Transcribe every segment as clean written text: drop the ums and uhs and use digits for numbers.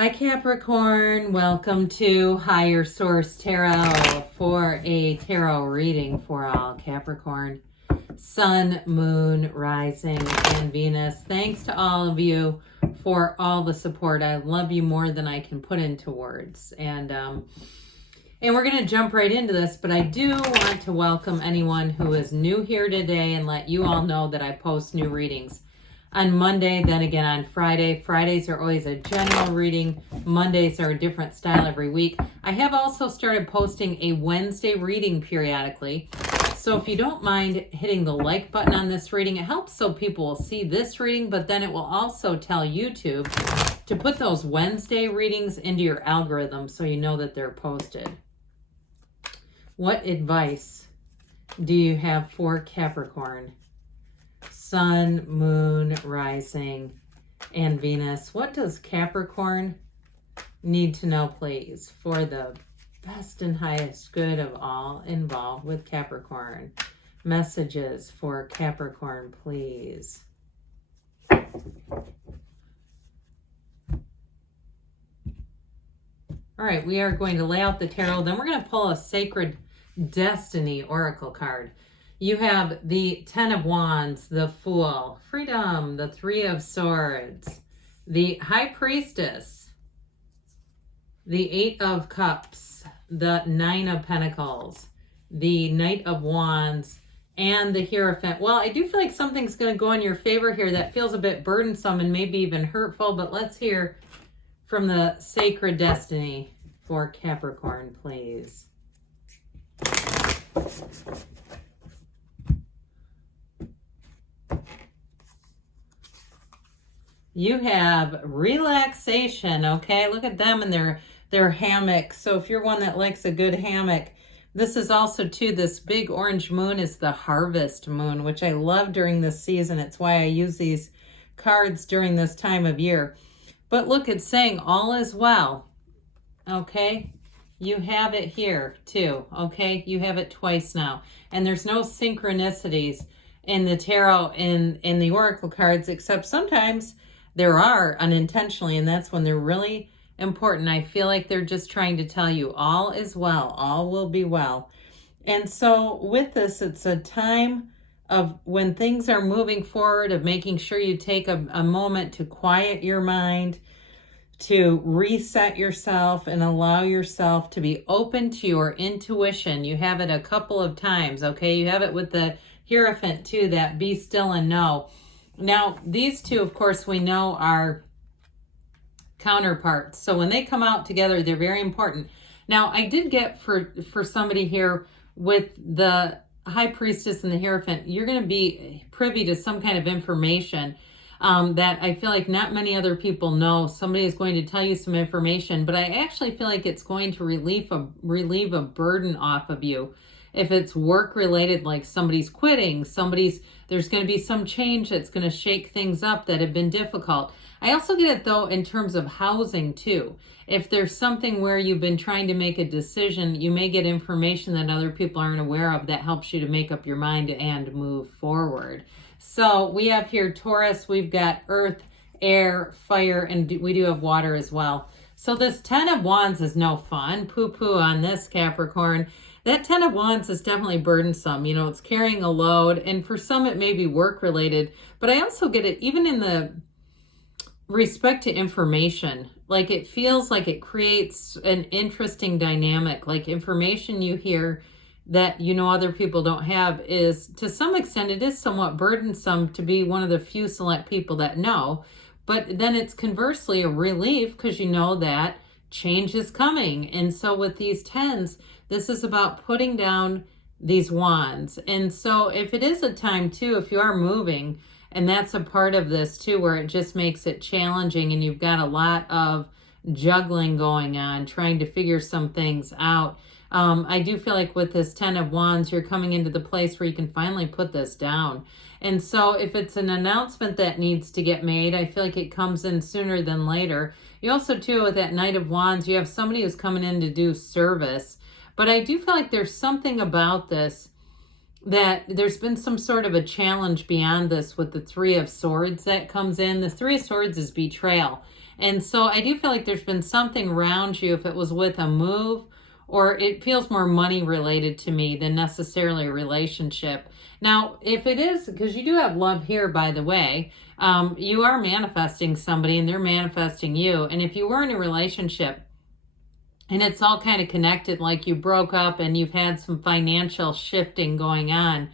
Hi Capricorn, welcome to Higher Source Tarot for a tarot reading for all Capricorn, Sun, Moon, Rising, and Venus. Thanks to all of you for all the support. I love you more than I can put into words. And we're going to jump right into this, but I do want to welcome anyone who is new here today and let you all know that I post new readings on Monday, then again on Friday. Fridays are always a general reading. Mondays are a different style every week. I have also started posting a Wednesday reading periodically. So if you don't mind hitting the like button on this reading, it helps so people will see this reading, but then it will also tell YouTube to put those Wednesday readings into your algorithm so you know that they're posted. What advice do you have for Capricorn? Sun, Moon, Rising, and Venus. What does Capricorn need to know, please, for the best and highest good of all involved with Capricorn? Messages for Capricorn, please. All right, we are going to lay out the tarot. Then we're going to pull a Sacred Destiny Oracle card. You have the Ten of Wands, the Fool, Freedom, the Three of Swords, the High Priestess, the Eight of Cups, the Nine of Pentacles, the Knight of Wands, and the Hierophant. Well, I do feel like something's going to go in your favor here that feels a bit burdensome and maybe even hurtful, but let's hear from the Sacred Destiny for Capricorn, please. You have relaxation, okay? Look at them and their hammock. So if you're one that likes a good hammock, this is also too, this big orange moon is the harvest moon, which I love during this season. It's why I use these cards during this time of year. But look, it's saying all is well, okay? You have it here too, okay? You have it twice now. And there's no synchronicities in the tarot in the oracle cards, except sometimes there are unintentionally, and that's when they're really important. I feel like they're just trying to tell you all is well, all will be well. And so with this, it's a time of when things are moving forward, of making sure you take a moment to quiet your mind, to reset yourself and allow yourself to be open to your intuition. You have it a couple of times, okay? You have it with the Hierophant too, that be still and know. Now, these two, of course, we know are counterparts. So when they come out together, they're very important. Now, I did get for somebody here with the High Priestess and the Hierophant, you're going to be privy to some kind of information that I feel like not many other people know. Somebody is going to tell you some information, but I actually feel like it's going to relieve a burden off of you. If it's work related, like somebody's quitting, there's going to be some change that's going to shake things up that have been difficult. I also get it though in terms of housing too. If there's something where you've been trying to make a decision, you may get information that other people aren't aware of that helps you to make up your mind and move forward. So we have here Taurus, we've got earth, air, fire, and we do have water as well. So this Ten of Wands is no fun. Poo-poo on this, Capricorn. That Ten of Wands is definitely burdensome. You know, it's carrying a load, and for some it may be work related, but I also get it even in the respect to information. Like it feels like it creates an interesting dynamic, like information you hear that you know other people don't have is, to some extent, it is somewhat burdensome to be one of the few select people that know, but then it's conversely a relief because you know that change is coming. And so with these tens, this is about putting down these wands. And so if it is a time too, if you are moving, and that's a part of this too, where it just makes it challenging and you've got a lot of juggling going on, trying to figure some things out. I do feel like with this Ten of Wands, you're coming into the place where you can finally put this down. And so if it's an announcement that needs to get made, I feel like it comes in sooner than later. You also too, with that Knight of Wands, you have somebody who's coming in to do service. But I do feel like there's something about this that there's been some sort of a challenge beyond this with the Three of Swords that comes in. The Three of Swords is betrayal. And so I do feel like there's been something around you, if it was with a move, or it feels more money related to me than necessarily a relationship. Now, if it is, because you do have love here, by the way, you are manifesting somebody and they're manifesting you. And if you were in a relationship, and it's all kind of connected, like you broke up and you've had some financial shifting going on,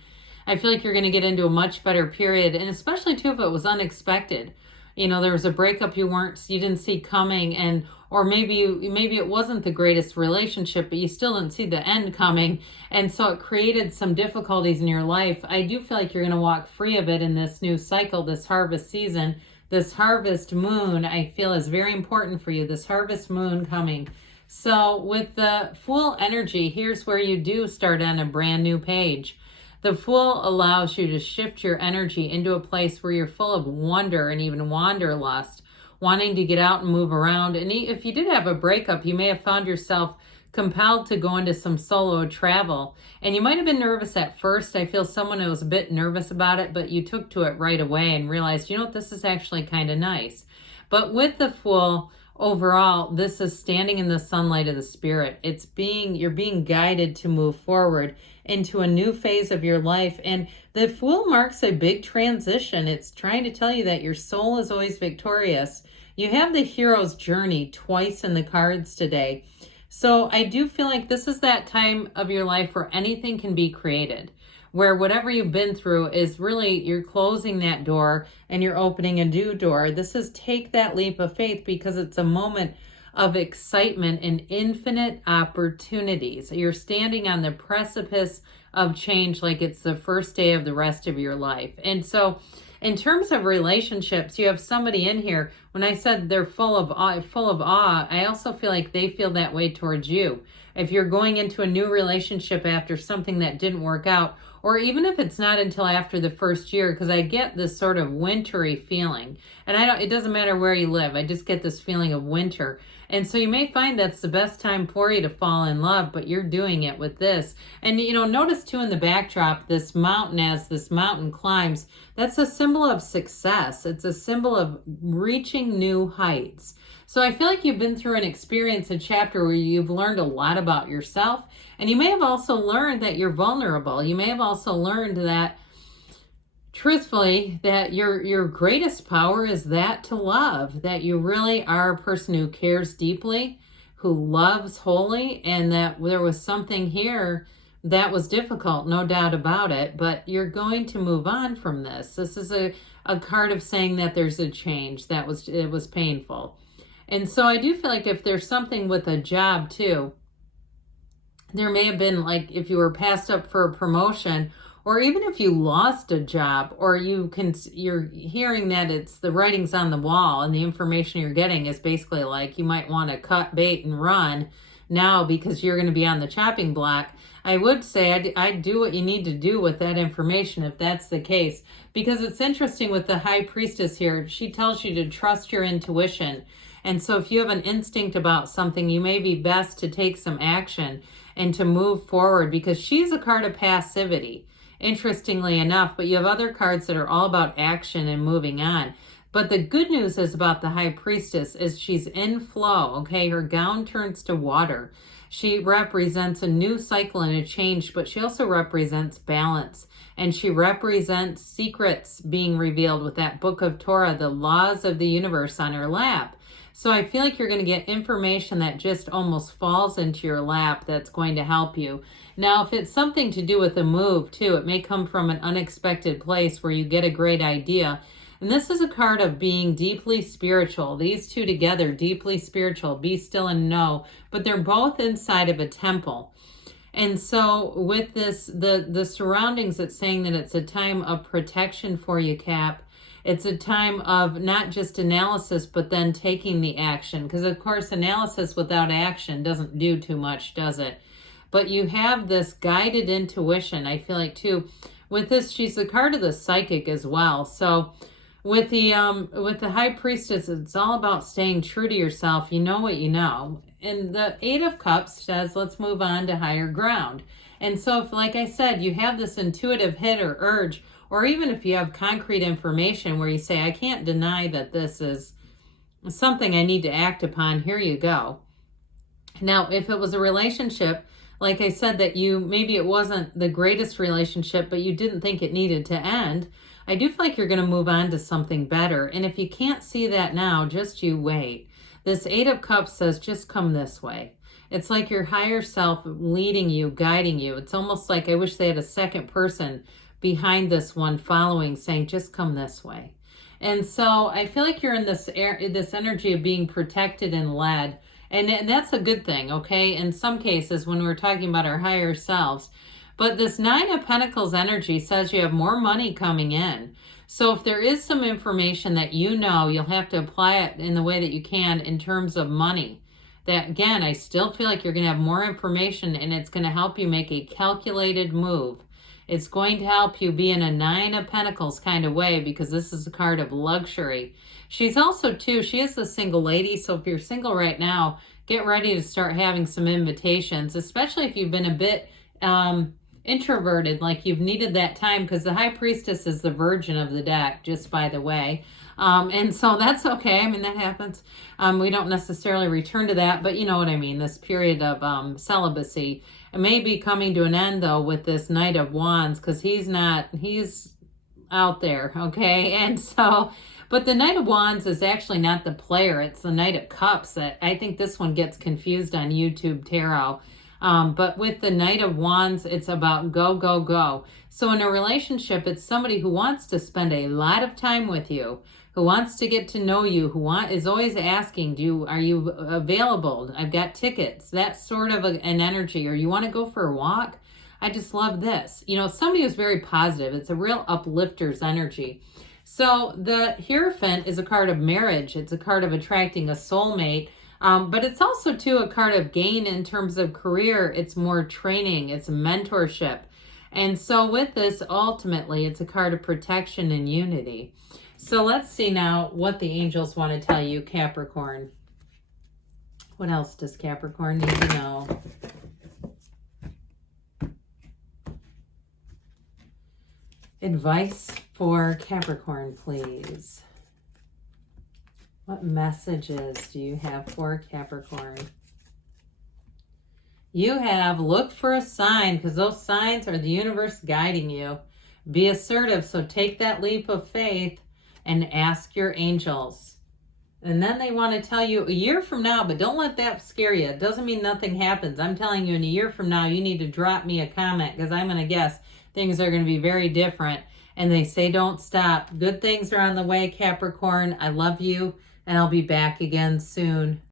I feel like you're going to get into a much better period. And especially too, if it was unexpected, you know, there was a breakup you didn't see coming, and or maybe it wasn't the greatest relationship, but you still didn't see the end coming, and so it created some difficulties in your life. I do feel like you're going to walk free of it in this new cycle, this harvest season. This harvest moon, I feel, is very important for you, this harvest moon coming. So with the Fool energy, here's where you do start on a brand new page. The Fool allows you to shift your energy into a place where you're full of wonder and even wanderlust, wanting to get out and move around. And if you did have a breakup, you may have found yourself compelled to go into some solo travel. And you might have been nervous at first. I feel someone who was a bit nervous about it, but you took to it right away and realized, you know what, this is actually kind of nice. But with the Fool, overall, this is standing in the sunlight of the spirit. You're being guided to move forward into a new phase of your life. And the Fool marks a big transition. It's trying to tell you that your soul is always victorious. You have the hero's journey twice in the cards today. So I do feel like this is that time of your life where anything can be created, where whatever you've been through is really, you're closing that door and you're opening a new door. This is take that leap of faith, because it's a moment of excitement and infinite opportunities. You're standing on the precipice of change, like it's the first day of the rest of your life. And so in terms of relationships, you have somebody in here. When I said they're full of awe, I also feel like they feel that way towards you. If you're going into a new relationship after something that didn't work out, or even if it's not until after the first year, because I get this sort of wintry feeling. And it doesn't matter where you live, I just get this feeling of winter. And so you may find that's the best time for you to fall in love, but you're doing it with this. And, you know, notice too in the backdrop, this mountain, as this mountain climbs, that's a symbol of success. It's a symbol of reaching new heights. So I feel like you've been through an experience, a chapter where you've learned a lot about yourself. And you may have also learned that you're vulnerable. You may have also learned that, truthfully, that your greatest power is that to love, that you really are a person who cares deeply, who loves wholly, and that there was something here that was difficult, no doubt about it, but you're going to move on from this. This is a card of saying that there's a change, it was painful. And so I do feel like if there's something with a job too, there may have been, like, if you were passed up for a promotion, or even if you lost a job, or you're hearing that it's the writing's on the wall and the information you're getting is basically like you might want to cut bait and run now because you're going to be on the chopping block. I would say I'd do what you need to do with that information if that's the case, because it's interesting with the High Priestess here. She tells you to trust your intuition. And so if you have an instinct about something, you may be best to take some action and to move forward, because she's a card of passivity, interestingly enough, but you have other cards that are all about action and moving on. But the good news is about the High Priestess is she's in flow, okay? Her gown turns to water. She represents a new cycle and a change, but she also represents balance. And she represents secrets being revealed with that book of Torah, the laws of the universe on her lap. So I feel like you're going to get information that just almost falls into your lap that's going to help you. Now, if it's something to do with a move too, it may come from an unexpected place where you get a great idea. And this is a card of being deeply spiritual. These two together, deeply spiritual, be still and know, but they're both inside of a temple. And so with this, the surroundings, it's saying that it's a time of protection for you, Cap. It's a time of not just analysis, but then taking the action. Because, of course, analysis without action doesn't do too much, does it? But you have this guided intuition, I feel like, too. With this, she's the card of the psychic as well. So with the High Priestess, it's all about staying true to yourself. You know what you know. And the Eight of Cups says, let's move on to higher ground. And so if, like I said, you have this intuitive hit or urge, or even if you have concrete information where you say, I can't deny that this is something I need to act upon, here you go. Now, if it was a relationship, like I said, that maybe it wasn't the greatest relationship, but you didn't think it needed to end, I do feel like you're going to move on to something better. And if you can't see that now, just you wait. This Eight of Cups says, just come this way. It's like your higher self leading you, guiding you. It's almost like I wish they had a second person behind this one following, saying, just come this way. And so I feel like you're in this energy of being protected and led. And that's a good thing, okay? In some cases, when we're talking about our higher selves. But this Nine of Pentacles energy says you have more money coming in. So if there is some information that you know, you'll have to apply it in the way that you can in terms of money. That, again, I still feel like you're going to have more information, and it's going to help you make a calculated move. It's going to help you be in a Nine of Pentacles kind of way, because this is a card of luxury. She's also, too, she is a single lady. So if you're single right now, get ready to start having some invitations, especially if you've been a bit introverted, like you've needed that time, because the High Priestess is the virgin of the deck, just by the way. And so that's okay. I mean, that happens. We don't necessarily return to that, but you know what I mean. This period of celibacy. It may be coming to an end, though, with this Knight of Wands, because he's out there, okay? And so, but the Knight of Wands is actually not the player. It's the Knight of Cups. That I think this one gets confused on YouTube Tarot. But with the Knight of Wands, it's about go, go, go. So in a relationship, it's somebody who wants to spend a lot of time with you, who wants to get to know you, is always asking, are you available? I've got tickets. That sort of an energy. Or you want to go for a walk? I just love this. You know, somebody who's very positive. It's a real uplifter's energy. So the Hierophant is a card of marriage. It's a card of attracting a soulmate. But it's also, too, a card of gain in terms of career. It's more training. It's mentorship. And so with this, ultimately, it's a card of protection and unity. So let's see now what the angels want to tell you, Capricorn. What else does Capricorn need to know? Advice for Capricorn, please. What messages do you have for Capricorn? You have looked for a sign, because those signs are the universe guiding you. Be assertive, so take that leap of faith and ask your angels. And then they want to tell you a year from now, but don't let that scare you. It doesn't mean nothing happens. I'm telling you, in a year from now, you need to drop me a comment, because I'm going to guess things are going to be very different. And they say don't stop. Good things are on the way, Capricorn. I love you. And I'll be back again soon.